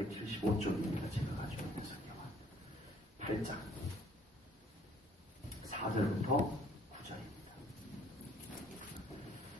475쪽입니다. 제가 가지고 있는 성경은 8장 4절부터 9절입니다.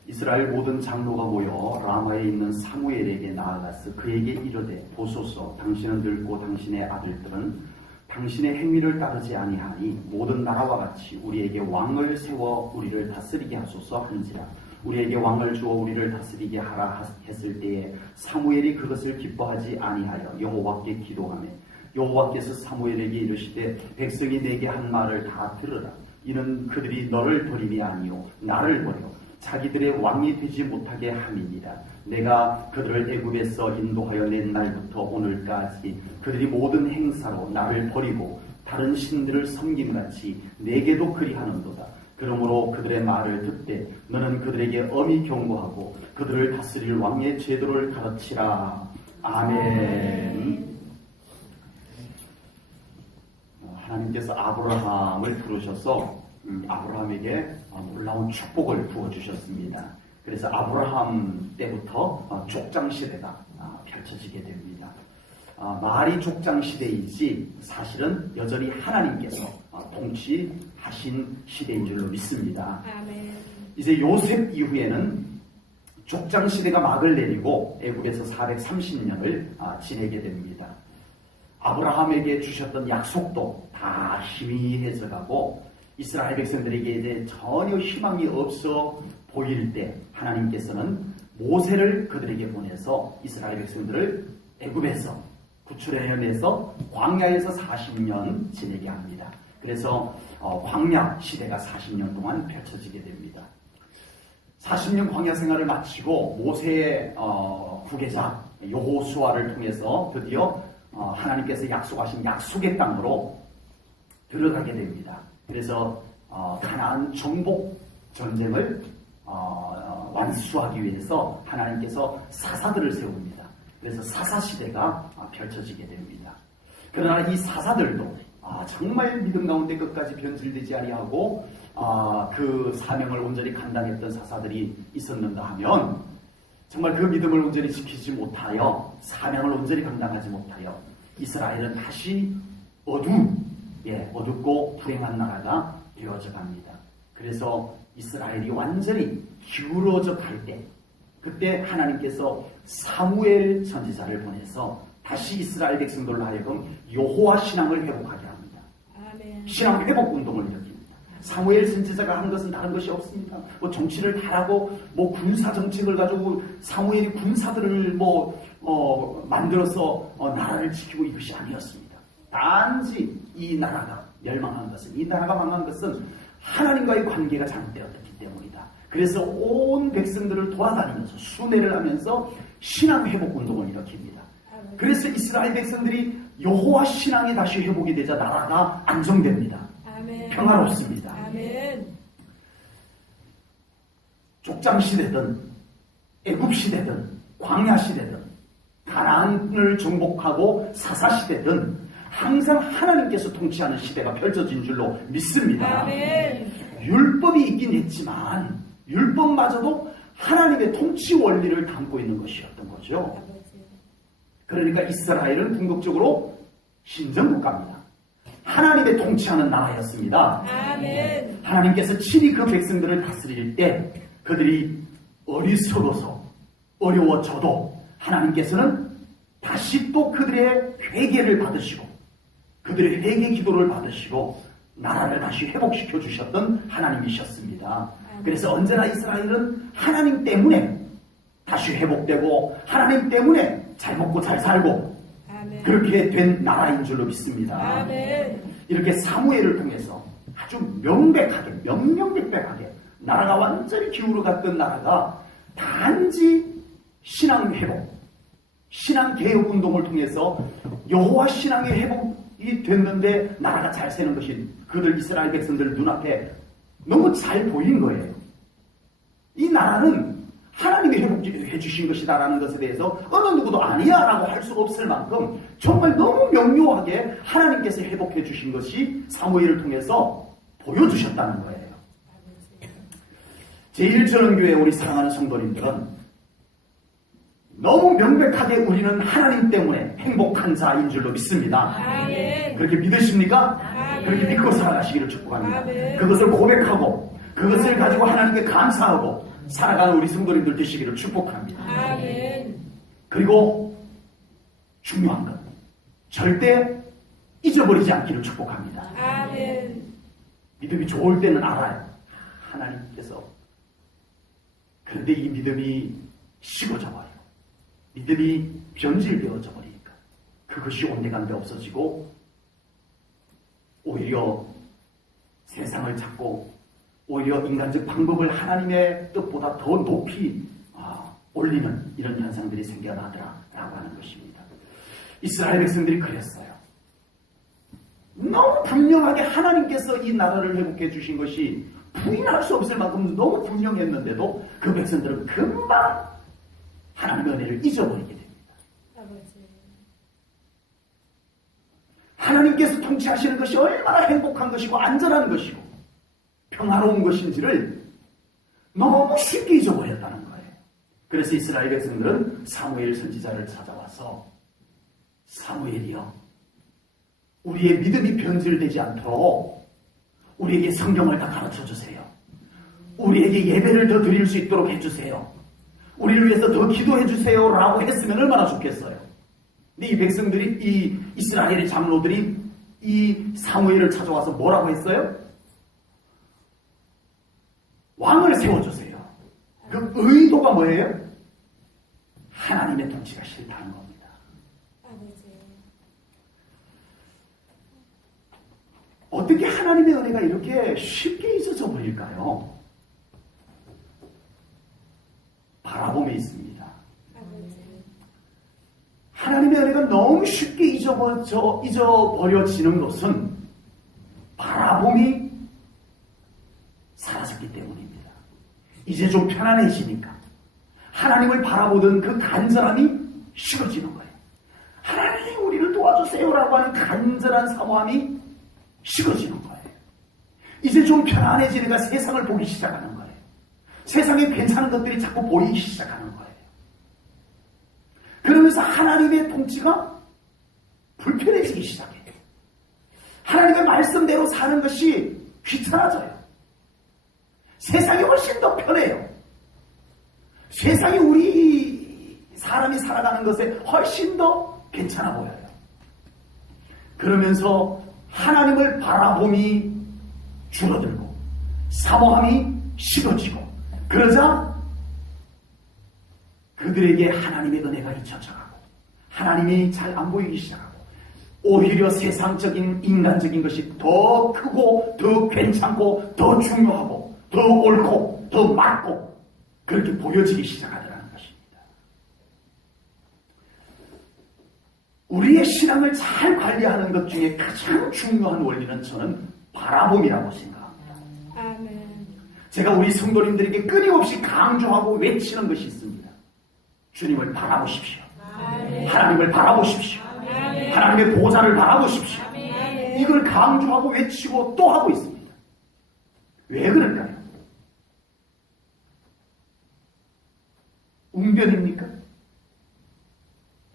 이스라엘 모든 장로가 모여 라마에 있는 사무엘에게 나아가서 그에게 이르되 보소서, 당신은 늙고 당신의 아들들은 당신의 행위를 따르지 아니하니 모든 나라와 같이 우리에게 왕을 세워 우리를 다스리게 하소서 한지라. 우리에게 왕을 주어 우리를 다스리게 하라 했을 때에 사무엘이 그것을 기뻐하지 아니하여 여호와께 기도하며 여호와께서 사무엘에게 이르시되 백성이 내게 한 말을 다 들으라. 이는 그들이 너를 버림이 아니요 나를 버려 자기들의 왕이 되지 못하게 함이니라. 내가 그들을 애굽에서 인도하여 낸 날부터 오늘까지 그들이 모든 행사로 나를 버리고 다른 신들을 섬김같이 내게도 그리하는도다. 그러므로 그들의 말을 듣되 너는 그들에게 엄히 경고하고 그들을 다스릴 왕의 제도를 가르치라. 아멘. 하나님께서 아브라함을 부르셔서 아브라함에게 놀라운 축복을 부어주셨습니다. 그래서 아브라함 때부터 족장시대가 펼쳐지게 됩니다. 말이 족장시대이지 사실은 여전히 하나님께서 통치하신 시대인 줄로 믿습니다. 아멘. 이제 요셉 이후에는 족장시대가 막을 내리고 애국에서 430년을 지내게 됩니다. 아브라함에게 주셨던 약속도 다 희미해져 가고 이스라엘 백성들에게 이제 전혀 희망이 없어 보일 때 하나님께서는 모세를 그들에게 보내서 이스라엘 백성들을 애굽에서 구출해내서 광야에서 40년 지내게 합니다. 그래서 광야 시대가 40년 동안 펼쳐지게 됩니다. 40년 광야 생활을 마치고 모세의 후계자 여호수아를 통해서 드디어 하나님께서 약속하신 약속의 땅으로 들어가게 됩니다. 그래서 가나안 정복 전쟁을 완수하기 위해서 하나님께서 사사들을 세웁니다. 그래서 사사시대가 펼쳐지게 됩니다. 그러나 이 사사들도 정말 믿음 가운데 끝까지 변질되지 아니하고 그 사명을 온전히 감당했던 사사들이 있었는가 하면 정말 그 믿음을 온전히 지키지 못하여 사명을 온전히 감당하지 못하여 이스라엘은 다시 어둡고 불행한 나라가 되어져 갑니다. 그래서 이스라엘이 완전히 기울어져 갈 때 그때 하나님께서 사무엘 선지자를 보내서 다시 이스라엘 백성들로 하여금 여호와 신앙을 회복하게 합니다. 아멘. 신앙 회복 운동을 일으킵니다. 사무엘 선지자가 한 것은 다른 것이 없습니다. 뭐 정치를 잘하고 뭐 군사 정책을 가지고 사무엘이 군사들을 만들어서 나라를 지키고 이것이 아니었습니다. 단지 이 나라가 멸망한 것은, 이 나라가 망한 것은 하나님과의 관계가 잘못되었기 때문이다. 그래서 온 백성들을 돌아다니면서 순회를 하면서 신앙 회복 운동을 일으킵니다. 그래서 이스라엘 백성들이 여호와 신앙이 다시 회복이 되자 나라가 안정됩니다. 아멘. 평화롭습니다. 아멘. 족장시대든 애굽시대든 광야시대든 가나안을 정복하고 사사시대든 항상 하나님께서 통치하는 시대가 펼쳐진 줄로 믿습니다. 아멘. 율법이 있긴 했지만 율법마저도 하나님의 통치 원리를 담고 있는 것이었던 거죠. 그러니까 이스라엘은 궁극적으로 신정국가입니다. 하나님의 통치하는 나라였습니다. 아멘. 하나님께서 친히 그 백성들을 다스릴 때 그들이 어리석어서 어려워져도 하나님께서는 다시 또 그들의 회개를 받으시고 그들의 회개 기도를 받으시고 나라를 다시 회복시켜 주셨던 하나님이셨습니다. 그래서 언제나 이스라엘은 하나님 때문에 다시 회복되고 하나님 때문에 잘 먹고 잘 살고 아멘. 그렇게 된 나라인 줄로 믿습니다. 아멘. 이렇게 사무엘을 통해서 아주 명백하게 명명백백하게 나라가 완전히 기울어 갔던 나라가 단지 신앙 회복, 신앙 개혁 운동을 통해서 여호와 신앙의 회복이 됐는데 나라가 잘 새는 것이 그들 이스라엘 백성들 눈앞에 너무 잘 보인 거예요. 이 나라는 하나님이 회복해 주신 것이다라는 것에 대해서 어느 누구도 아니야라고 할 수 없을 만큼 정말 너무 명료하게 하나님께서 회복해 주신 것이 사무엘을 통해서 보여주셨다는 거예요. 제1전원교회 우리 사랑하는 성도님들은 너무 명백하게 우리는 하나님 때문에 행복한 자인 줄로 믿습니다. 아멘. 그렇게 믿으십니까? 아멘. 그렇게 믿고 살아가시기를 축복합니다. 아멘. 그것을 고백하고 그것을 가지고 하나님께 감사하고 살아가는 우리 성도님들 되시기를 축복합니다. 아멘. 그리고 중요한 것, 절대 잊어버리지 않기를 축복합니다. 아멘. 믿음이 좋을 때는 알아요. 하나님께서. 그런데 이 믿음이 식어져 버려요. 믿음이 변질되어져 버리니까 그것이 온데간데 없어지고 오히려 세상을 찾고 오히려 인간적 방법을 하나님의 뜻보다 더 높이 올리는 이런 현상들이 생겨나더라라고 하는 것입니다. 이스라엘 백성들이 그랬어요. 너무 분명하게 하나님께서 이 나라를 회복해 주신 것이 부인할 수 없을 만큼 너무 분명했는데도 그 백성들은 금방 하나님의 은혜를 잊어버리게 됩니다. 아버지. 하나님께서 통치하시는 것이 얼마나 행복한 것이고 안전한 것이고 평화로운 것인지를 너무 쉽게 잊어버렸다는 거예요. 그래서 이스라엘 백성들은 사무엘 선지자를 찾아와서 사무엘이여, 우리의 믿음이 변질되지 않도록 우리에게 성경을 다 가르쳐 주세요. 우리에게 예배를 더 드릴 수 있도록 해주세요. 우리를 위해서 더 기도해 주세요 라고 했으면 얼마나 좋겠어요. 근데 이 백성들이, 이 이스라엘의 장로들이 이 사무엘을 찾아와서 뭐라고 했어요? 왕을 세워주세요. 그 의도가 뭐예요? 하나님의 통치가 싫다는 겁니다. 아버지. 어떻게 하나님의 은혜가 이렇게 쉽게 잊어져 버릴까요? 바라봄에 있습니다. 아버지. 하나님의 은혜가 너무 쉽게 잊어버려지는 것은 바라봄이 사라졌기 때문입니다. 이제 좀 편안해지니까 하나님을 바라보던 그 간절함이 식어지는 거예요. 하나님 우리를 도와주세요라고 하는 간절한 사모함이 식어지는 거예요. 이제 좀 편안해지니까 세상을 보기 시작하는 거예요. 세상에 괜찮은 것들이 자꾸 보이기 시작하는 거예요. 그러면서 하나님의 통치가 불편해지기 시작해요. 하나님의 말씀대로 사는 것이 귀찮아져요. 세상이 훨씬 더 편해요. 세상이 우리 사람이 살아가는 것에 훨씬 더 괜찮아 보여요. 그러면서 하나님을 바라봄이 줄어들고 사모함이 식어지고 그러자 그들에게 하나님의 은혜가 잊혀져가고 하나님이 잘 안 보이기 시작하고 오히려 세상적인 인간적인 것이 더 크고 더 괜찮고 더 중요하고 더 옳고 더 맞고 그렇게 보여지기 시작하더라는 것입니다. 우리의 신앙을 잘 관리하는 것 중에 가장 중요한 원리는 저는 바라봄이라고 생각합니다. 아멘. 제가 우리 성도님들에게 끊임없이 강조하고 외치는 것이 있습니다. 주님을 바라보십시오. 아멘. 하나님을 바라보십시오. 아멘. 하나님의 보좌를 바라보십시오. 아멘. 이걸 강조하고 외치고 또 하고 있습니다. 왜 그럴까요? 웅변입니까?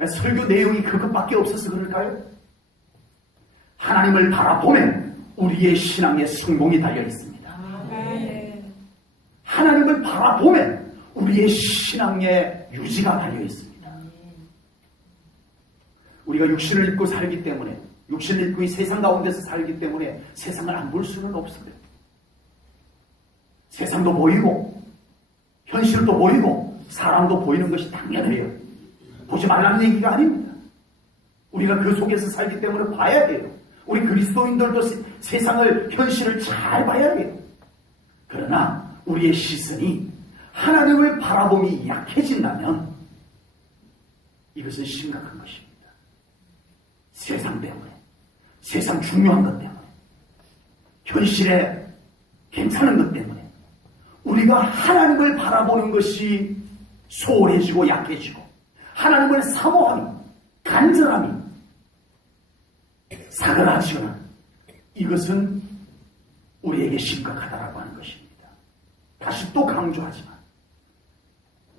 설교 내용이 그것밖에 없어서 그럴까요? 하나님을 바라보면 우리의 신앙의 성공이 달려 있습니다. 아멘. 하나님을 바라보면 우리의 신앙의 유지가 달려 있습니다. 우리가 육신을 입고 살기 때문에, 육신을 입고 이 세상 가운데서 살기 때문에 세상을 안 볼 수는 없어요. 세상도 보이고 현실도 보이고 사람도 보이는 것이 당연해요. 보지 말라는 얘기가 아닙니다. 우리가 그 속에서 살기 때문에 봐야 돼요. 우리 그리스도인들도 세상을, 현실을 잘 봐야 돼요. 그러나 우리의 시선이 하나님을 바라봄이 약해진다면 이것은 심각한 것입니다. 세상 때문에, 세상 중요한 것 때문에, 현실에 괜찮은 것 때문에 우리가 하나님을 바라보는 것이 소홀해지고 약해지고 하나님을 사모함이, 간절함이 사그라지거나 이것은 우리에게 심각하다라고 하는 것입니다. 다시 또 강조하지만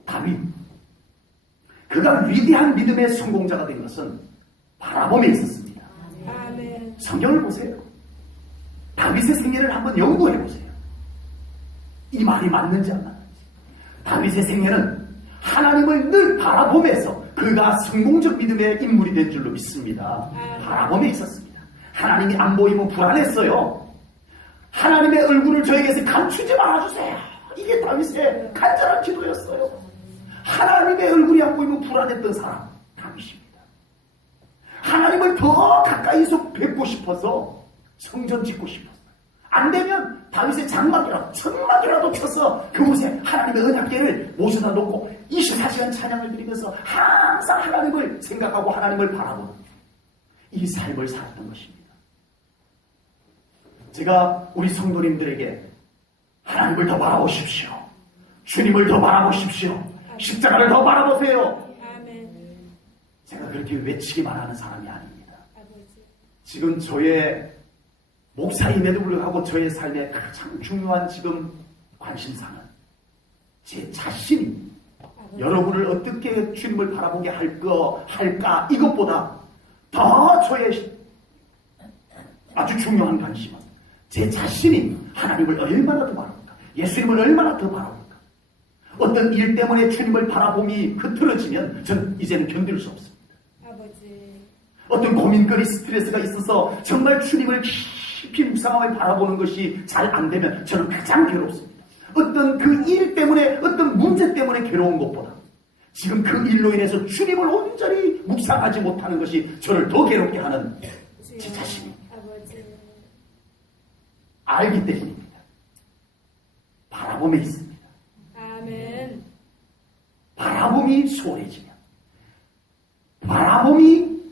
답이 그가 위대한 믿음의 성공자가 된 것은 바라봄에 있었습니다. 아멘. 성경을 보세요. 다윗의 생애를 한번 연구해 보세요. 이 말이 맞는지 안 맞는지. 다윗의 생애는 하나님을 늘 바라보면서 그가 성공적 믿음의 인물이 된 줄로 믿습니다. 바라봄에 있었습니다. 하나님이 안 보이면 불안했어요. 하나님의 얼굴을 저에게서 감추지 말아주세요. 이게 다윗의 간절한 기도였어요. 하나님의 얼굴이 안 보이면 불안했던 사람 다윗입니다. 하나님을 더 가까이서 뵙고 싶어서 성전 짓고 싶었어요. 안 되면 다윗의 장막이라도 천막이라도 쳐서 그곳에 하나님의 언약궤를 모셔다 놓고 24시간 찬양을 드리면서 항상 하나님을 생각하고 하나님을 바라보는 이 삶을 살았던 것입니다. 제가 우리 성도님들에게 하나님을 더 바라보십시오. 주님을 더 바라보십시오. 십자가를 더 바라보세요. 아멘. 제가 그렇게 외치기만 하는 사람이 아닙니다. 아버지. 지금 저의 목사임에도 불구하고 저의 삶에 가장 중요한 지금 관심사는 제 자신이 여러분을 어떻게 주님을 바라보게 할까 이것보다 더 저의 아주 중요한 관심은 제 자신이 하나님을 얼마나 더 바라볼까, 예수님을 얼마나 더 바라볼까. 어떤 일 때문에 주님을 바라봄이 흐트러지면 저는 이제는 견딜 수 없습니다. 아버지. 어떤 고민거리 스트레스가 있어서 정말 주님을 깊이 묵상하며 바라보는 것이 잘 안 되면 저는 가장 괴롭습니다. 어떤 그 일 때문에 어떤 문제 때문에 괴로운 것보다 지금 그 일로 인해서 주님을 온전히 묵상하지 못하는 것이 저를 더 괴롭게 하는 제 자신이 아버지. 알기 때문입니다. 바라봄에 있습니다. 아멘. 바라봄이 소홀해지면, 바라봄이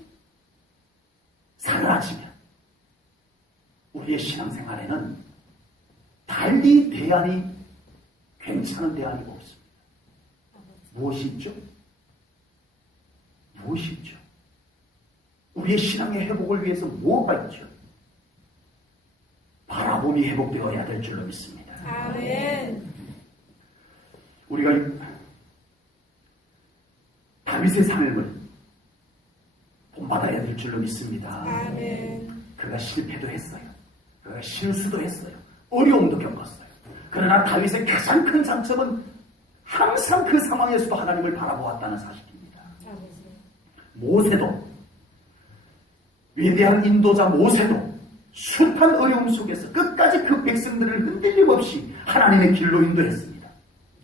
사라지면 우리의 신앙생활에는 달리 대안이 괜찮은 대안이 없습니다. 무엇이 있죠? 무엇이 있죠? 우리의 신앙의 회복을 위해서 뭐가 있죠? 바라봄이 회복되어야 될 줄로 믿습니다. 아멘. 우리가 다윗의 삶을 본받아야 될 줄로 믿습니다. 아멘. 그가 실패도 했어요. 그가 실수도 했어요. 어려움도 겪었어요. 그러나 다윗의 가장 큰 장점은 항상 그 상황에서도 하나님을 바라보았다는 사실입니다. 아버지. 모세도, 위대한 인도자 모세도 숱한 어려움 속에서 끝까지 그 백성들을 흔들림 없이 하나님의 길로 인도했습니다.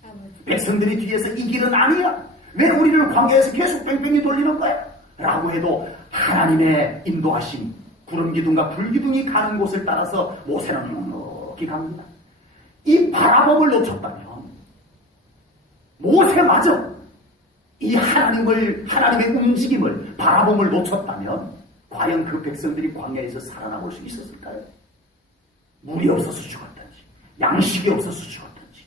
아버지. 백성들이 뒤에서 이 길은 아니야. 왜 우리를 광야에서 계속 뺑뺑이 돌리는 거야? 라고 해도 하나님의 인도하심, 구름기둥과 불기둥이 가는 곳을 따라서 모세는 넉넉히 갑니다. 이 바라봄을 놓쳤다면 모세마저 이 하나님의 움직임을, 바라봄을 놓쳤다면 과연 그 백성들이 광야에서 살아남을 수 있었을까요? 물이 없어서 죽었든지, 양식이 없어서 죽었든지,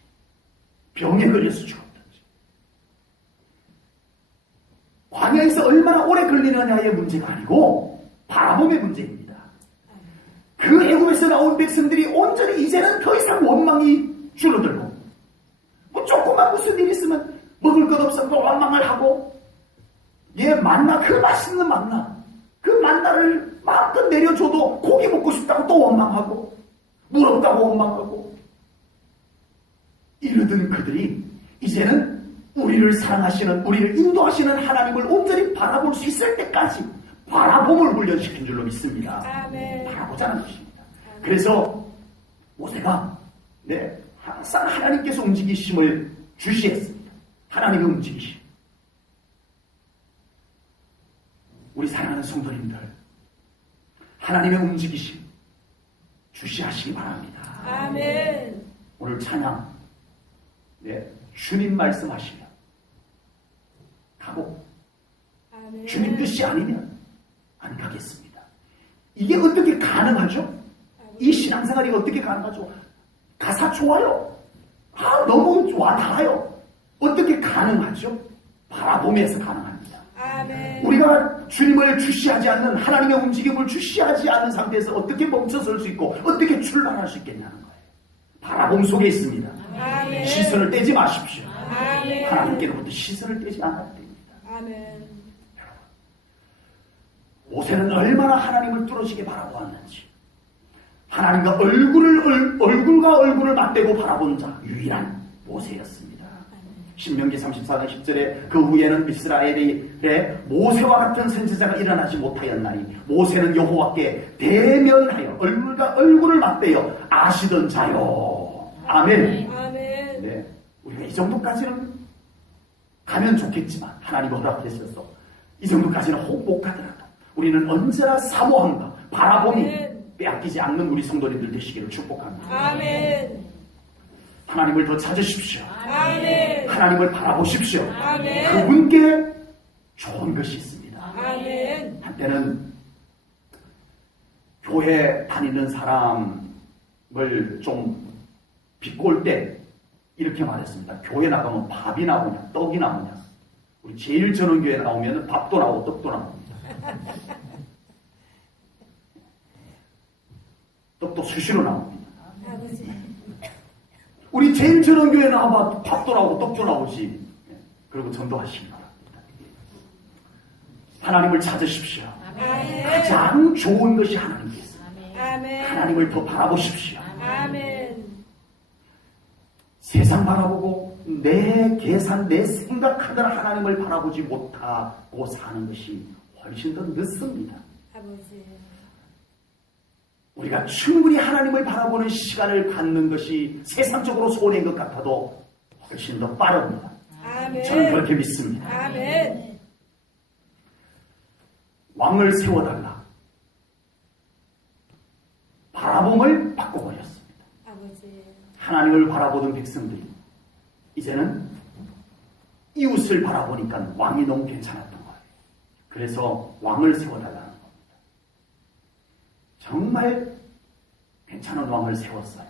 병에 걸려서 죽었든지. 광야에서 얼마나 오래 걸리느냐의 문제가 아니고 바라봄의 문제입니다. 그 애굽에서 나온 백성들이 온전히 이제는 더 이상 원망이 줄어들고, 뭐 조금만 무슨 일 있으면 먹을 것 없어서 원망을 하고, 만나, 그 맛있는 만나, 그 만나를 마음껏 내려줘도 고기 먹고 싶다고 또 원망하고, 물 없다고 원망하고, 이러던 그들이 이제는 우리를 사랑하시는, 우리를 인도하시는 하나님을 온전히 바라볼 수 있을 때까지 바라봄을 훈련시킨 줄로 믿습니다. 아멘. 바라보자는 것입니다. 그래서 모세가 항상 하나님께서 움직이심을 주시했습니다. 하나님의 움직이심. 우리 사랑하는 성도님들, 하나님의 움직이심 주시하시기 바랍니다. 아멘. 오늘 찬양, 주님 말씀하시면 가고, 아멘. 주님 뜻이 아니면 안 가겠습니다. 이게 어떻게 가능하죠? 이 신앙생활이 어떻게 가능하죠? 가사 좋아요. 너무 와닿아요. 어떻게 가능하죠? 바라보면서 가능합니다. 아멘. 우리가 주님을 주시하지 않는, 하나님의 움직임을 주시하지 않는 상태에서 어떻게 멈춰설 수 있고 어떻게 출발할 수 있겠냐는 거예요. 바라봄 속에 있습니다. 아멘. 시선을 떼지 마십시오. 아멘. 하나님께로부터 시선을 떼지 않아야 됩니다. 아멘. 모세는 얼마나 하나님을 뚫어지게 바라보았는지, 하나님과 얼굴과 얼굴을 맞대고 바라본 자 유일한 모세였습니다. 신명기 34장 10절에 그 후에는 이스라엘의 모세와 같은 선지자가 일어나지 못하였나니 모세는 여호와께 대면하여 얼굴과 얼굴을 맞대어 아시던 자요. 아멘. 아멘. 네, 우리가 이 정도까지는 가면 좋겠지만 하나님이 허락하셔서 이 정도까지는 혹 못 가더라도 우리는 언제나 사모함과 바라봄이 아멘. 빼앗기지 않는 우리 성도님들 되시기를 축복합니다. 아멘. 하나님을 더 찾으십시오. 아멘. 하나님을 바라보십시오. 아멘. 그분께 좋은 것이 있습니다. 아멘. 한때는 교회 다니는 사람을 좀 비꼴 때 이렇게 말했습니다. 교회 나가면 밥이 나오냐 떡이 나오냐. 우리 제일 저는 교회 나오면 밥도 나오고 떡도 나옵니다. 떡도 수시로 나옵니다. 아버지. 우리 제일 저런 교회 나와봐 밥도 나오고 떡도 나오지. 그리고 전도하시기 바랍니다. 하나님을 찾으십시오. 아멘. 가장 좋은 것이 하나님께 있습니다. 아멘. 하나님을 더 바라보십시오. 아멘. 세상 바라보고 내 계산, 내 생각하던 하나님을 바라보지 못하고 사는 것이 훨씬 더 늦습니다. 아버지. 우리가 충분히 하나님을 바라보는 시간을 갖는 것이 세상적으로 손해인 것 같아도 훨씬 더 빠릅니다. 아멘. 저는 그렇게 믿습니다. 아멘. 왕을 세워달라. 바라봄을 바꿔버렸습니다. 아버지. 하나님을 바라보던 백성들이 이제는 이웃을 바라보니까 왕이 너무 괜찮았던 거예요. 그래서 왕을 세워달라는 겁니다. 정말 괜찮은 왕을 세웠어요.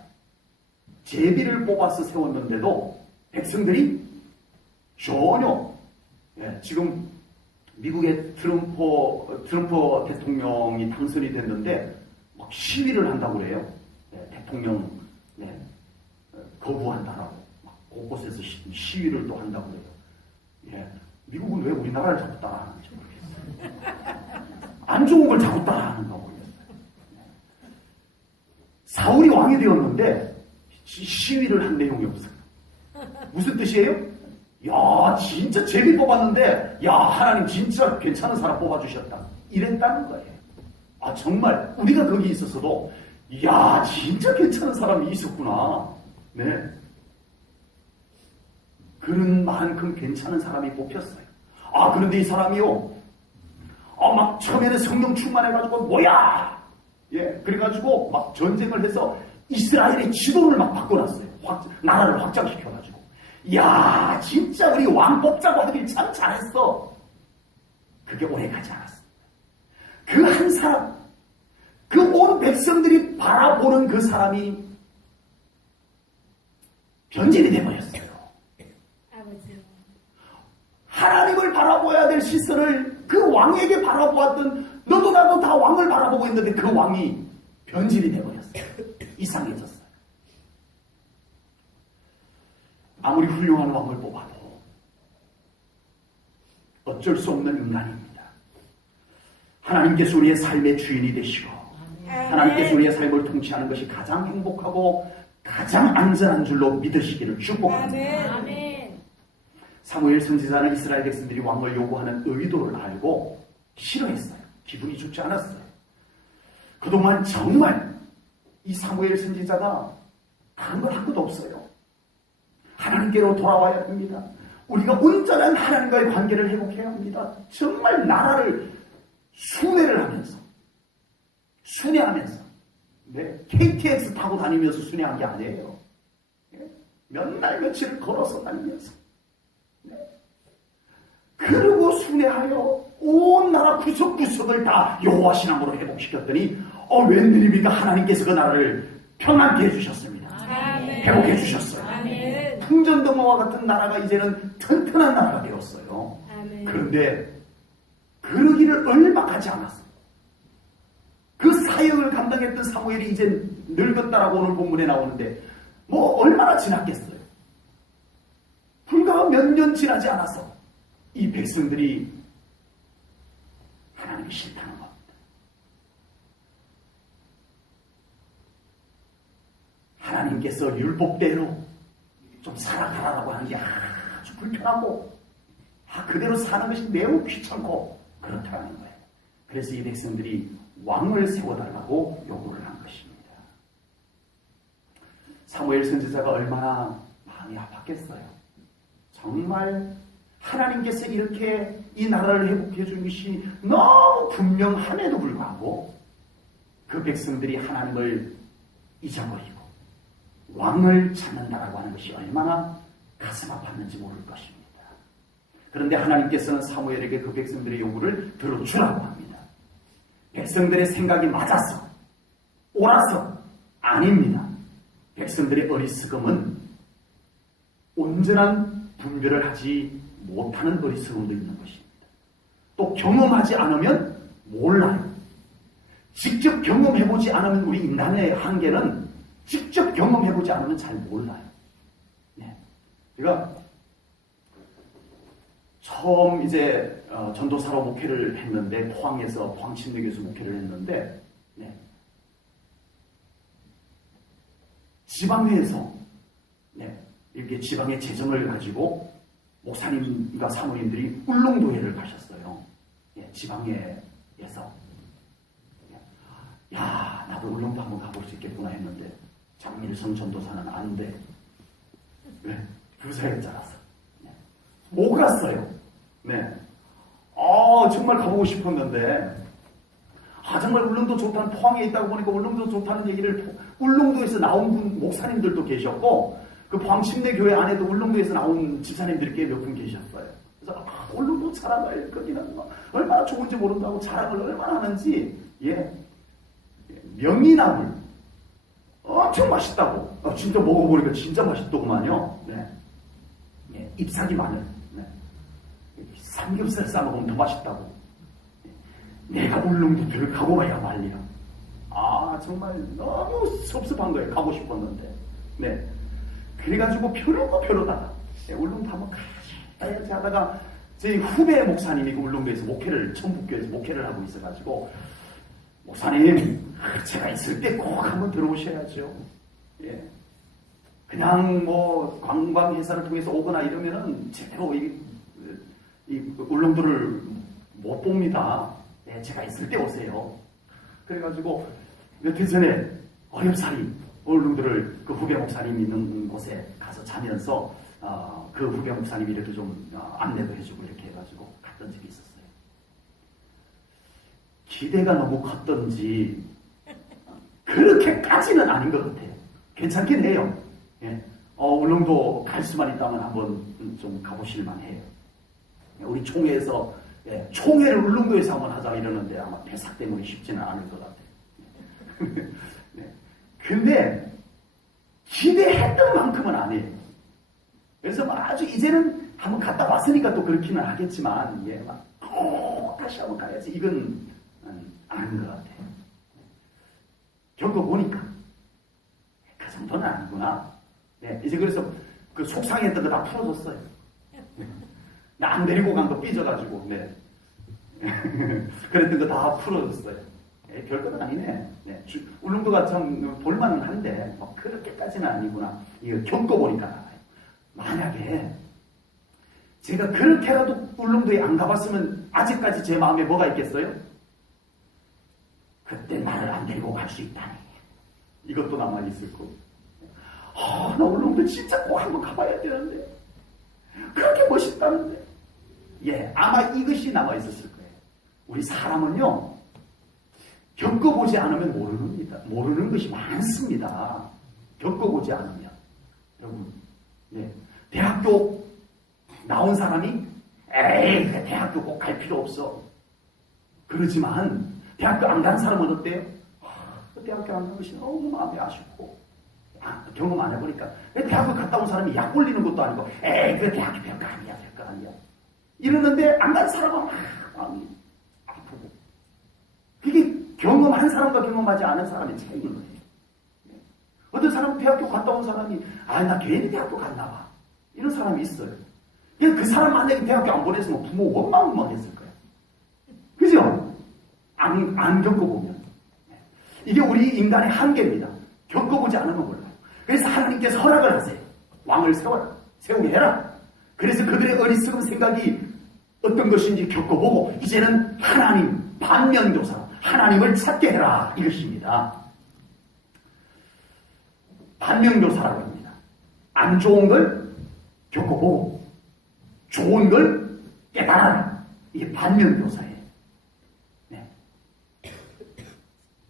제비를 뽑아서 세웠는데도 백성들이 전혀 지금 미국의 트럼프 대통령이 당선이 됐는데 막 시위를 한다고 그래요. 대통령 거부한다라고 막 곳곳에서 시위를 또 한다고 그래요. 미국은 왜 우리나라를 자꾸 따라하는지 모르겠어요. 안 좋은 걸 자꾸 따라하는가 모르겠어요. 사울이 왕이 되었는데 시위를 한 내용이 없어요. 무슨 뜻이에요? 야, 진짜 제비 뽑았는데 야, 하나님 진짜 괜찮은 사람 뽑아주셨다. 이랬다는 거예요. 아, 정말 우리가 거기 있었어도 야, 진짜 괜찮은 사람이 있었구나. 네. 그런 만큼 괜찮은 사람이 뽑혔어요. 아, 그런데 이 사람이요. 막 처음에는 성령 충만해가지고 뭐야? 그래가지고 막 전쟁을 해서 이스라엘의 지도를 막 바꿔놨어요. 나라를 확장시켜가지고. 이야, 진짜 우리 왕 뽑자고 하길 참 잘했어. 그게 오래 가지 않았습니다. 그 한 사람, 그 온 백성들이 바라보는 그 사람이 변질이 되어버렸어요. 아버지. 하나님을 바라보아야 될 시선을 그 왕에게 바라보았던 너도 나도 다 왕을 바라보고 있는데 그 왕이 변질이 되어버렸어요. 이상해졌어요. 아무리 훌륭한 왕을 뽑아도 어쩔 수 없는 인간입니다. 하나님께서 우리의 삶의 주인이 되시고 하나님께서 우리의 삶을 통치하는 것이 가장 행복하고 가장 안전한 줄로 믿으시기를 축복합니다. 아멘. 사무엘 선지자는 이스라엘 백성들이 왕을 요구하는 의도를 알고 싫어했어요. 기분이 좋지 않았어요. 그동안 정말 이 사무엘 선지자가 다른 건 한 것도 없어요. 하나님께로 돌아와야 합니다. 우리가 온전한 하나님과의 관계를 회복해야 합니다. 정말 나라를 순회하면서 KTX 타고 다니면서 순회한 게 아니에요. 몇 날 며칠을 걸어서 다니면서 그리고 순회하여 온 나라 구석구석을 다 여호와 신앙으로 회복시켰더니 웬일입니까? 하나님께서 그 나라를 평안케 해주셨습니다. 아멘. 회복해 주셨어요. 아멘. 풍전등화와 같은 나라가 이제는 튼튼한 나라가 되었어요. 아멘. 그런데 그러기를 얼마 가지 않았어요. 그 사역을 감당했던 사무엘이 이제 늙었다라고 오늘 본문에 나오는데 뭐 얼마나 지났겠어요. 불과 몇 년 지나지 않아서 이 백성들이 하나님이 싫다는 겁니다. 하나님께서 율법대로 좀 살아가라고 하는 게 아주 불편하고 그대로 사는 것이 매우 귀찮고 그렇다는 거예요. 그래서 이 백성들이 왕을 세워달라고 요구를 한 것입니다. 사무엘 선지자가 얼마나 마음이 아팠겠어요. 정말 하나님께서 이렇게 이 나라를 회복해 준 것이 너무 분명함에도 불구하고 그 백성들이 하나님을 잊어버리고 왕을 찾는다라고 하는 것이 얼마나 가슴 아팠는지 모를 것입니다. 그런데 하나님께서는 사무엘에게 그 백성들의 요구를 들어주라고 합니다. 백성들의 생각이 맞았어, 옳았어? 아닙니다. 백성들의 어리석음은 온전한 분별을 하지 못하는 어리석음도 있는 것입니다. 또 경험하지 않으면 몰라요. 직접 경험해보지 않으면 우리 인간의 한계는 직접 경험해보지 않으면 잘 몰라요. 네. 제가 처음 이제 전도사로 목회를 했는데 포항에서 포항침례교에서 목회를 했는데 네. 지방회에서 네. 이렇게 지방의 재정을 가지고 목사님과 사모님들이 울릉도회를 가셨어요. 예, 지방회에서 야 나도 울릉도 한번 가볼 수 있겠구나 했는데 장밀성 전도사는 안 돼. 네, 주사에 짜라서 네. 못 갔어요. 네. 정말 가보고 싶었는데 정말 울릉도 좋다는 포항에 있다고 보니까 울릉도 좋다는 얘기를 울릉도에서 나온 분 목사님들도 계셨고 그 포항침례교회 안에도 울릉도에서 나온 집사님들이 꽤 몇 분 계셨어요. 그래서 울릉도 자랑을 거기는 얼마나 좋은지 모른다고 자랑을 얼마나 하는지 명이나물 엄청 맛있다고 진짜 먹어보니까 진짜 맛있더구만요. 네. 네. 잎사귀 마늘 네. 삼겹살 싸먹으면 더 맛있다고. 내가 울릉도를 가고 가야 말이야. 정말 너무 섭섭한 거예요. 가고 싶었는데. 네. 그래가지고 별로다가 울릉도 한번 가야지 하다가 저희 후배 목사님이 그 울릉도에서 천북교에서 목회를 하고 있어가지고 목사님 제가 있을 때 꼭 한번 들어오셔야죠. 예. 그냥 뭐 관광회사를 통해서 오거나 이러면은 제대로 이 울릉도를 못 봅니다. 네, 제가 있을 때 오세요. 그래가지고 며칠 전에 어렵사리 울릉도를 그 후배 목사님 있는 곳에 가서 자면서 그 후배 목사님이 이렇게 좀 안내도 해주고 이렇게 해가지고 갔던 적이 있었어요. 기대가 너무 컸던지 그렇게까지는 아닌 것 같아요. 괜찮긴 해요. 예. 울릉도 갈 수만 있다면 한번 좀 가보실만 해요. 우리 총회에서 총회를 울릉도에서 한번 하자 이러는데 아마 배삭 때문에 쉽지는 않을 것 같아요. 네. 근데 기대했던 만큼은 아니에요. 그래서 아주 이제는 한번 갔다 왔으니까 또 그렇기는 하겠지만 다시 한번 가야지 이건 아닌 것 같아요. 겪어보니까 그 정도는 아니구나. 네, 이제 그래서 그 속상했던 거 다 풀어줬어요. 나 안 데리고 간 거 삐져가지고 그랬던 거 다 풀어줬어요. 별것은 아니네. 울릉도가 참 볼만은 한데 그렇게까지는 아니구나. 이거 겪어보니까 알아요. 만약에 제가 그렇게라도 울릉도에 안 가봤으면 아직까지 제 마음에 뭐가 있겠어요? 그때 나를 안 데리고 갈 수 있다니. 이것도 남아있을 거고. 나 울릉도 진짜 꼭 한번 가봐야 되는데. 그렇게 멋있다는데. 아마 이것이 남아있었을 거예요. 우리 사람은요, 겪어보지 않으면 모르는 것이 많습니다. 겪어보지 않으면. 여러분, 대학교 나온 사람이, 대학교 꼭 갈 필요 없어. 그러지만, 대학교 안 간 사람은 어때요? 대학교 안 간 것이 너무 마음이 아쉽고, 경험 안 해보니까, 대학교 갔다 온 사람이 약 올리는 것도 아니고, 그 대학교 별거 아니야, 별거 아니야. 이러는데, 안 간 사람은 마음이 아프고. 그게 경험한 사람과 경험하지 않은 사람의 차이인 거예요. 어떤 사람은 대학교 갔다 온 사람이, 나 괜히 대학교 갔나 봐. 이런 사람이 있어요. 그 사람 만약에 대학교 안 보냈으면 부모 원망했을 거예요. 그죠? 안 겪어보면. 이게 우리 인간의 한계입니다. 겪어보지 않으면 몰라요. 그래서 하나님께서 허락을 하세요. 왕을 세우게 해라. 그래서 그들의 어리석은 생각이 어떤 것인지 겪어보고 이제는 하나님 반면교사 하나님을 찾게 해라 이것입니다. 반면교사라고 합니다. 안 좋은 걸 겪어보고 좋은 걸 깨달아라. 이게 반면교사예요. 네.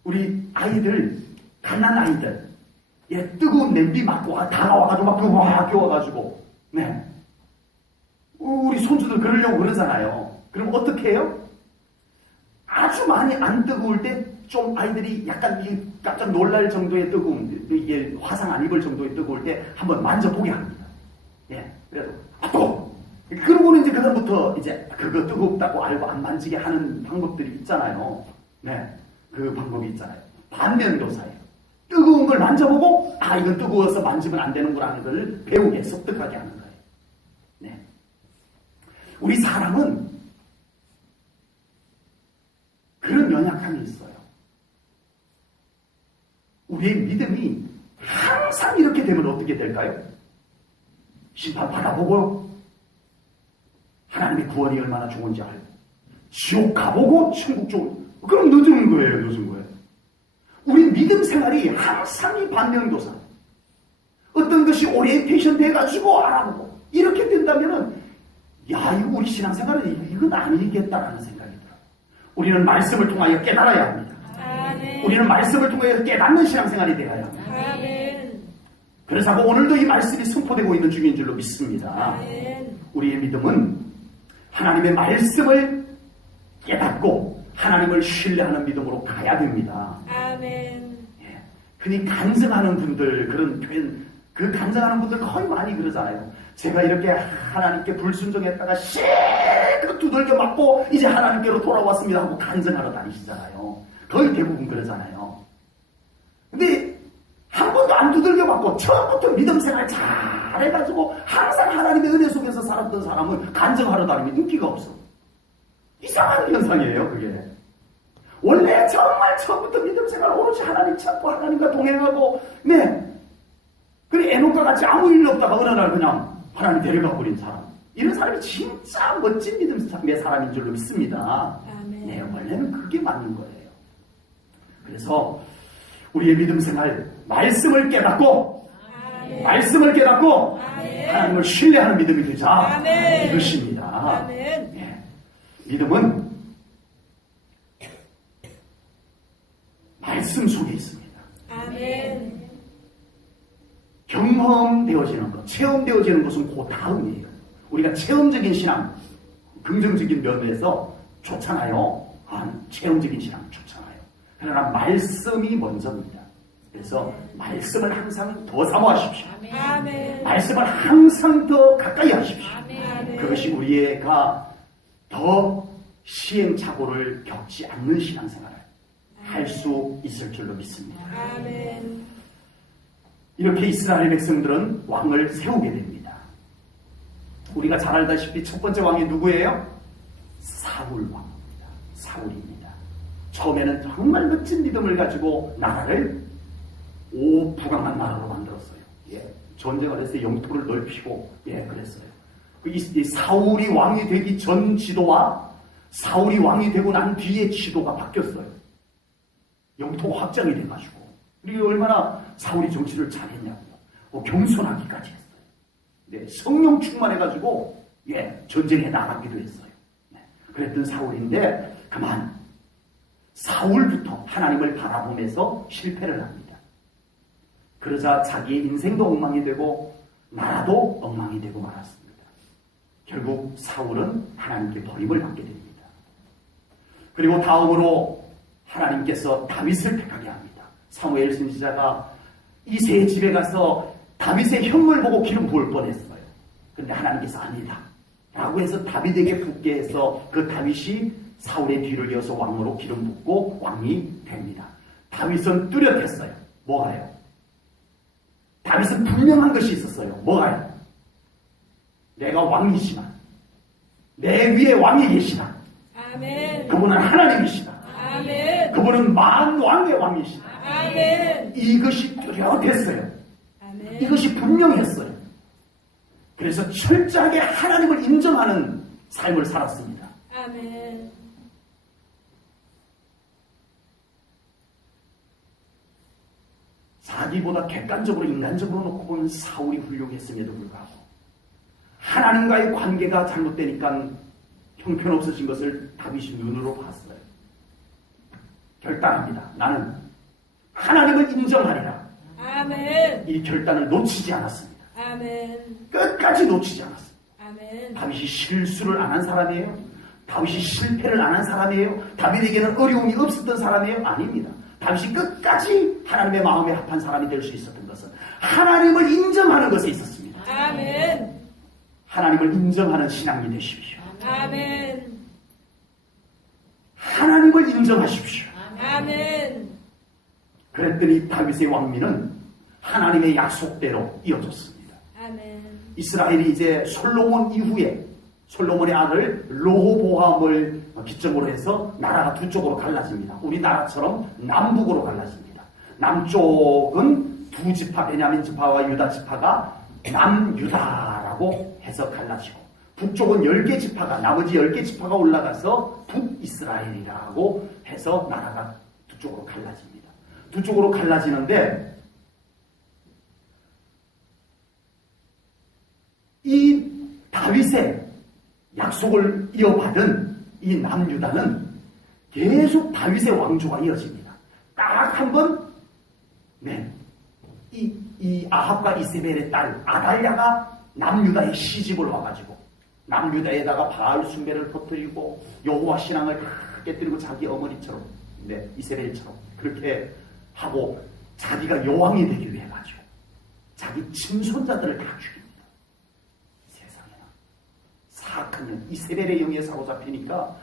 우리 아이들 갓난 아이들 뜨거운 냄비 맞고 다가와가지고 막 와 겨워가지고 네. 우리 손주들 그러려고 그러잖아요. 그럼 어떻게 해요? 아주 많이 안 뜨거울 때 좀 아이들이 약간 깜짝 놀랄 정도의 뜨거움, 이게 화상 안 입을 정도의 뜨거울 때 한번 만져보게 합니다. 예, 그래도 또 그러고는 이제 그다음부터 이제 그거 뜨겁다고 알고 안 만지게 하는 방법들이 있잖아요. 네, 그 방법이 있잖아요. 반면교사예요. 뜨거운 걸 만져보고 이건 뜨거워서 만지면 안 되는구나 하는 걸 배우게 습득하게 하는 거예요. 네. 우리 사람은 그런 연약함이 있어요. 우리의 믿음이 항상 이렇게 되면 어떻게 될까요? 심판 받아보고 하나님의 구원이 얼마나 좋은지 알고 지옥 가보고 천국 좋은 그럼 늦은 거예요. 우리 믿음 생활이 항상 이 반면교사. 어떤 것이 오리엔테이션 돼가지고 알아보고 이렇게 된다면은 이거 우리 신앙생활은 이건 아니겠다라는 생각이 들어요. 우리는 말씀을 통하여 깨달아야 합니다. 아멘. 우리는 말씀을 통하여 깨닫는 신앙생활이 되어야 합니다. 아멘. 그래서 오늘도 이 말씀이 선포되고 있는 중인 줄로 믿습니다. 아멘. 우리의 믿음은 하나님의 말씀을 깨닫고 하나님을 신뢰하는 믿음으로 가야 됩니다. 아멘. 예. 흔히 간증하는 분들 그런 표현 그 간증하는 분들 거의 많이 그러잖아요. 제가 이렇게 하나님께 불순종했다가 실컷 두들겨 맞고 이제 하나님께로 돌아왔습니다 하고 간증하러 다니시잖아요. 거의 대부분 그러잖아요. 근데 한 번도 안 두들겨 맞고 처음부터 믿음 생활 잘 해가지고 항상 하나님의 은혜 속에서 살았던 사람은 간증하러 다니면 인기가 없어. 이상한 현상이에요, 그게. 원래 정말 처음부터 믿음 생활 오롯이 하나님 찾고 하나님과 동행하고, 네. 그래, 에녹과 같이 아무 일 없다가 어느 날 그냥 하나님 데려가 버린 사람. 이런 사람이 진짜 멋진 믿음의 사람인 줄로 믿습니다. 아멘. 네, 원래는 그게 맞는 거예요. 그래서 우리의 믿음 생활, 말씀을 깨닫고, 아멘. 말씀을 깨닫고, 아멘. 하나님을 신뢰하는 믿음이 되자. 아멘. 이것입니다. 아멘. 네. 믿음은 말씀 속에 있습니다. 아멘. 경험되어지는 것, 체험되어지는 것은 그 다음이에요. 우리가 체험적인 신앙, 긍정적인 면에서 좋잖아요. 체험적인 신앙 좋잖아요. 그러나 말씀이 먼저입니다. 그래서 말씀을 항상 더 사모하십시오. 아멘. 말씀을 항상 더 가까이 하십시오. 아멘. 그것이 우리가 더 시행착오를 겪지 않는 신앙생활을 할 수 있을 줄로 믿습니다. 아멘. 이렇게 이스라엘 백성들은 왕을 세우게 됩니다. 우리가 잘 알다시피 첫 번째 왕이 누구예요? 사울 왕입니다. 사울입니다. 처음에는 정말 멋진 믿음을 가지고 나라를 부강한 나라로 만들었어요. 예, 전쟁을 해서 영토를 넓히고 그랬어요. 이 사울이 왕이 되기 전 지도와 사울이 왕이 되고 난 뒤에 지도가 바뀌었어요. 영토가 확장이 돼가지고 우리 얼마나 사울이 정치를 잘했냐고요. 겸손하기까지 했어요. 네, 성령 충만해가지고 전쟁에 나가기도 했어요. 네, 그랬던 사울인데 그만 사울부터 하나님을 바라보면서 실패를 합니다. 그러자 자기의 인생도 엉망이 되고 나라도 엉망이 되고 말았습니다. 결국 사울은 하나님께 버림을 받게 됩니다. 그리고 다음으로 하나님께서 다윗을 택하게 합니다. 사무엘 선지자가 이새의 집에 가서 다윗의 형을 보고 기름 부을 뻔했어요. 그런데 하나님께서 아니다 라고 해서 다윗에게 붓게 해서 그 다윗이 사울의 뒤를 이어서 왕으로 기름 붓고 왕이 됩니다. 다윗은 뚜렷했어요. 뭐가요? 다윗은 분명한 것이 있었어요. 뭐가요? 내가 왕이지만 내 위에 왕이 계시다. 아멘. 그분은 하나님이시다. 아멘. 그분은 만왕의 왕이시다. 아멘. 이것이 뚜렷했어요. 아멘. 이것이 분명했어요. 그래서 철저하게 하나님을 인정하는 삶을 살았습니다. 아멘. 자기보다 객관적으로 인간적으로 놓고 보면 사울이 훌륭했음에도 불구하고 하나님과의 관계가 잘못되니까 형편없어진 것을 다윗이 눈으로 봤어요. 결단합니다. 나는 하나님을 인정하리라. 아멘. 이 결단을 놓치지 않았습니다. 아멘. 끝까지 놓치지 않았습니다. 아멘. 다윗이 실수를 안 한 사람이에요? 다윗이 실패를 안 한 사람이에요? 다윗에게는 어려움이 없었던 사람이에요? 아닙니다. 다윗이 끝까지 하나님의 마음에 합한 사람이 될 수 있었던 것은 하나님을 인정하는 것에 있었습니다. 아멘. 하나님을 인정하는 신앙이 되십시오. 아멘. 하나님을 인정하십시오. 아멘. 그랬더니 다윗의 왕위는 하나님의 약속대로 이어졌습니다. 아멘. 이스라엘이 이제 솔로몬 이후에 솔로몬의 아들 로호보암을 기점으로 해서 나라가 두 쪽으로 갈라집니다. 우리나라처럼 남북으로 갈라집니다. 남쪽은 두 지파, 베냐민 지파와 유다 지파가 남유다라고 해서 갈라지고, 북쪽은 10개 지파가, 나머지 10개 지파가 올라가서 북이스라엘이라고 해서 나라가 두 쪽으로 갈라집니다. 두 쪽으로 갈라지는데 이 다윗의 약속을 이어받은 이 남유다는 계속 다윗의 왕조가 이어집니다. 딱 한 번, 이 아합과 이세벨의 딸 아달랴가 남유다에 시집을 와가지고 남유다에다가 바알 숭배를 퍼뜨리고 여호와 신앙을 다 깨뜨리고 자기 어머니처럼, 이세벨처럼 그렇게 하고 자기가 여왕이 되기 위해 가지고 자기 친손자들을 다 죽입니다. 사악한 년, 이세벨의 영에 사로잡히니까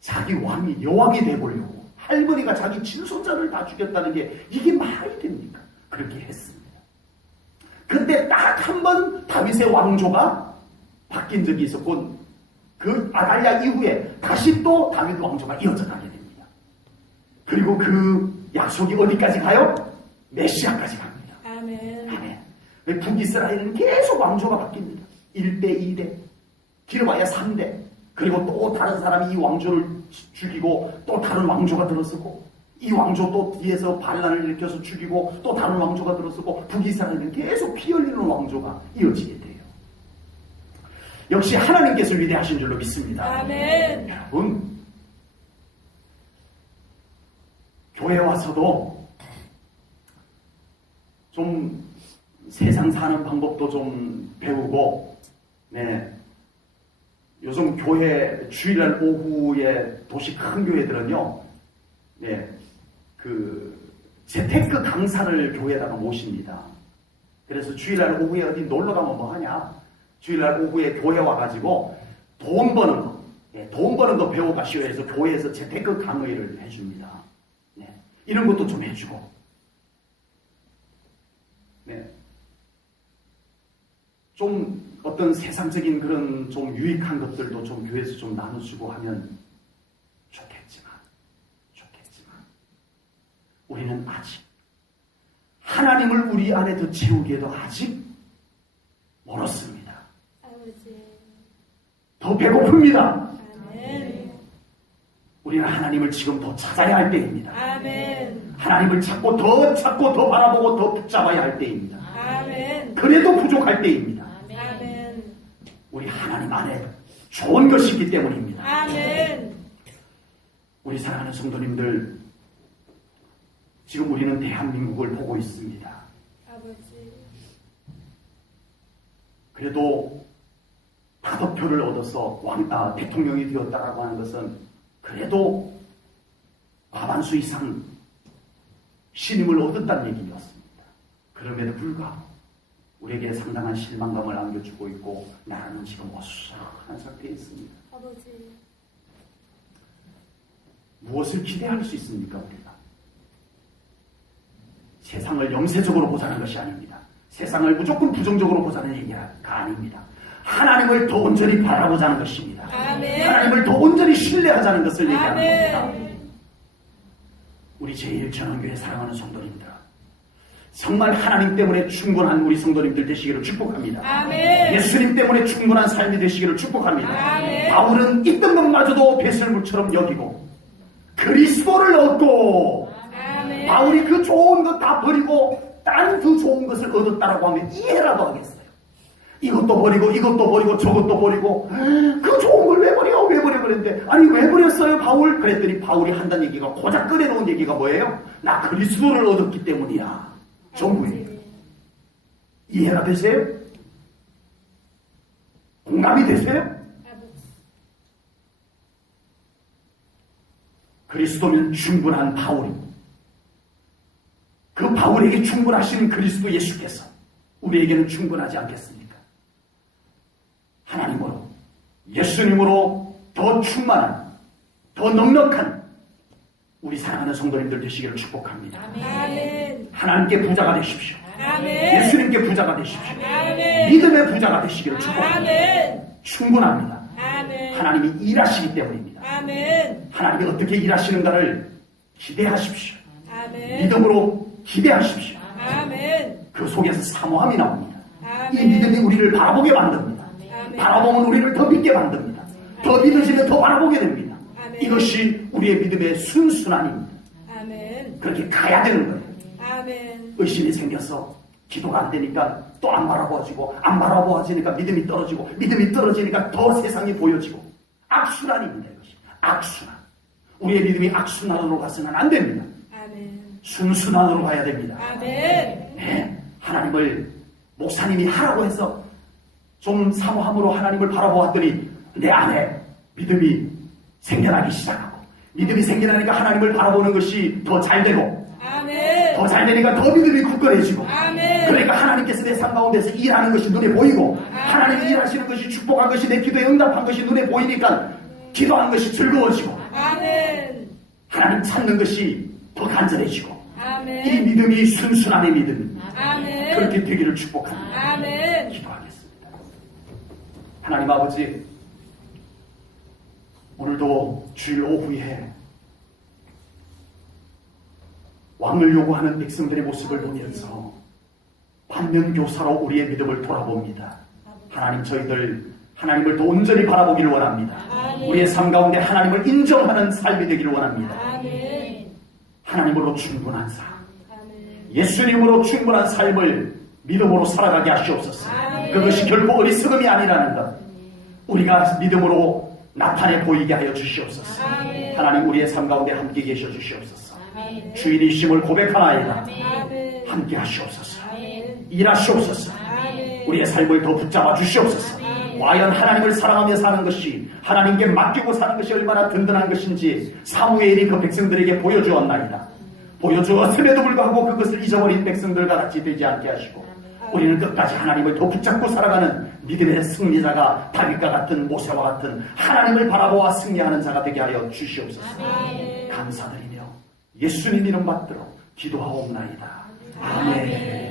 자기 왕이 여왕이 되보려고 할머니가 자기 친손자를 다 죽였다는 게 이게 말이 됩니까? 그렇게 했습니다. 근데 딱 한 번 다윗의 왕조가 바뀐 적이 있었고 그 아달랴 이후에 다시 또 다윗 왕조가 이어져 가게 됩니다. 그리고 그 약속이 어디까지 가요? 메시아까지 갑니다. 아멘. 아멘. 북이스라엘은 계속 왕조가 바뀝니다. 1대, 2대, 길어봐야 3대. 그리고 또 다른 사람이 이 왕조를 죽이고 또 다른 왕조가 들어서고 이 왕조 또 뒤에서 반란을 일으켜서 죽이고 또 다른 왕조가 들어서고 북이스라엘은 계속 피 흘리는 왕조가 이어지게 돼요. 역시 하나님께서 위대하신 줄로 믿습니다. 아멘. 여러분, 교회 와서도 좀 세상 사는 방법도 좀 배우고, 요즘 교회 주일날 오후에 도시 큰 교회들은요, 재테크 강사를 교회에다가 모십니다. 그래서 주일날 오후에 어디 놀러 가면 뭐 하냐? 주일날 오후에 교회 와가지고 돈 버는 거 배워가시오 해서 교회에서 재테크 강의를 해줍니다. 이런 것도 좀 해주고, 좀 어떤 세상적인 그런 좀 유익한 것들도 좀 교회에서 좀 나눠주고 하면 좋겠지만 우리는 아직 하나님을 우리 안에 더 채우기에도 아직 멀었습니다. 아버지. 더 배고픕니다. 아멘. 우리는 하나님을 지금 더 찾아야 할 때입니다. 아멘. 하나님을 찾고 더 바라보고 더 붙잡아야 할 때입니다. 아멘. 그래도 부족할 때입니다. 아멘. 우리 하나님 안에 좋은 것이 있기 때문입니다. 아멘. 우리 사랑하는 성도님들, 지금 우리는 대한민국을 보고 있습니다. 아버지. 그래도 다득표를 얻어서 대통령이 되었다라고 하는 것은 그래도 과반수 이상 신임을 얻었다는 얘기였습니다. 그럼에도 불구하고 우리에게 상당한 실망감을 안겨주고 있고 나라는 지금 어수선한 상태에 있습니다. 아버지. 무엇을 기대할 수 있습니까, 우리가? 세상을 영세적으로 보자는 것이 아닙니다. 세상을 무조건 부정적으로 보자는 얘기가 아닙니다. 하나님을 더 온전히 바라보자는 것입니다. 아멘. 하나님을 더 온전히 신뢰하자는 것을 얘기하는 아멘. 겁니다. 우리 제1전원교회 사랑하는 성도님들, 정말 하나님 때문에 충분한 우리 성도님들 되시기를 축복합니다. 아멘. 예수님 때문에 충분한 삶이 되시기를 축복합니다. 아멘. 바울은 있던 것마저도 배설물처럼 여기고 그리스도를 얻고, 아멘. 바울이 그 좋은 것 다 버리고 딴 그 좋은 것을 얻었다라고 하면 이해라도 하겠어요. 이것도 버리고 이것도 버리고 저것도 버리고 그 좋은 걸 왜 버려? 왜 버려? 그랬는데 아니 왜 버렸어요 바울? 그랬더니 바울이 한다는 얘기가 고작 꺼내놓은 얘기가 뭐예요? 나 그리스도를 얻었기 때문이야. 전부예요. 이해가 되세요? 공감이 되세요? 아버지. 그리스도면 충분한 바울이, 그 바울에게 충분하신 그리스도 예수께서 우리에게는 충분하지 않겠습니까? 하나님으로, 예수님으로 더 충만한, 더 넉넉한 우리 사랑하는 성도님들 되시기를 축복합니다. 아멘. 하나님께 부자가 되십시오. 아멘. 예수님께 부자가 되십시오. 아멘. 믿음의 부자가 되시기를 축복합니다. 아멘. 충분합니다. 아멘. 하나님이 일하시기 때문입니다. 아멘. 하나님이 어떻게 일하시는가를 기대하십시오. 아멘. 믿음으로 기대하십시오. 아멘. 그 속에서 사모함이 나옵니다. 이 아멘. 믿음이 우리를 바라보게 만듭니다. 아멘. 바라보면 우리를 더 믿게 만듭니다. 더 믿으시면 더 바라보게 됩니다. 아멘. 이것이 우리의 믿음의 순순함입니다. 아멘. 그렇게 가야 되는 거예요. 아멘. 의심이 생겨서 기도가 안 되니까 또 안 바라보아지고, 안 바라보아지니까 믿음이 떨어지고, 믿음이 떨어지니까 더 세상이 보여지고, 악순환입니다. 이것이 악순환. 우리의 믿음이 악순환으로 가서는 안 됩니다. 아멘. 순순환으로 가야 됩니다. 아멘. 네, 하나님을 목사님이 하라고 해서 좀 사모함으로 하나님을 바라보았더니 내 안에 믿음이 생겨나기 시작하고, 믿음이 생겨나니까 하나님을 바라보는 것이 더 잘 되고, 아멘. 더 잘 되니까 더 믿음이 굳건해지고, 아멘. 그러니까 하나님께서 내 삶 가운데서 일하는 것이 눈에 보이고, 아멘. 하나님이 일하시는 것이, 축복한 것이, 내 기도에 응답한 것이 눈에 보이니까 기도하는 것이 즐거워지고, 아멘. 하나님 찾는 것이 더 간절해지고, 이 아멘. 믿음이 순순함의 믿음입니다. 아멘. 그렇게 되기를 축복합니다. 아멘. 기도하겠습니다. 하나님 아버지, 오늘도 주일 오후에 왕을 요구하는 백성들의 모습을 보면서 반면교사로 우리의 믿음을 돌아봅니다. 하나님, 저희들 하나님을 더 온전히 바라보기를 원합니다. 아멘. 우리의 삶 가운데 하나님을 인정하는 삶이 되기를 원합니다. 아멘. 하나님으로 충분한 삶, 아멘. 예수님으로 충분한 삶을 믿음으로 살아가게 하시옵소서. 아멘. 그것이 결코 어리석음이 아니라는 것, 우리가 믿음으로 나타내 보이게 하여 주시옵소서. 아멘. 하나님, 우리의 삶 가운데 함께 계셔 주시옵소서. 아멘. 주인이심을 고백하나이다. 아멘. 함께 하시옵소서. 아멘. 일하시옵소서. 아멘. 우리의 삶을 더 붙잡아 주시옵소서. 과연 하나님을 사랑하며 사는 것이, 하나님께 맡기고 사는 것이 얼마나 든든한 것인지 사무엘이 그 백성들에게 보여주었나이다. 보여주었음에도 불구하고 그것을 잊어버린 백성들과 같이 되지 않게 하시고, 우리는 끝까지 하나님을 더 붙잡고 살아가는 믿음의 승리자가, 다윗과 같은, 모세와 같은 하나님을 바라보아 승리하는 자가 되게 하여 주시옵소서. 아멘. 감사드리며 예수님 이름 받들어 기도하옵나이다. 아멘.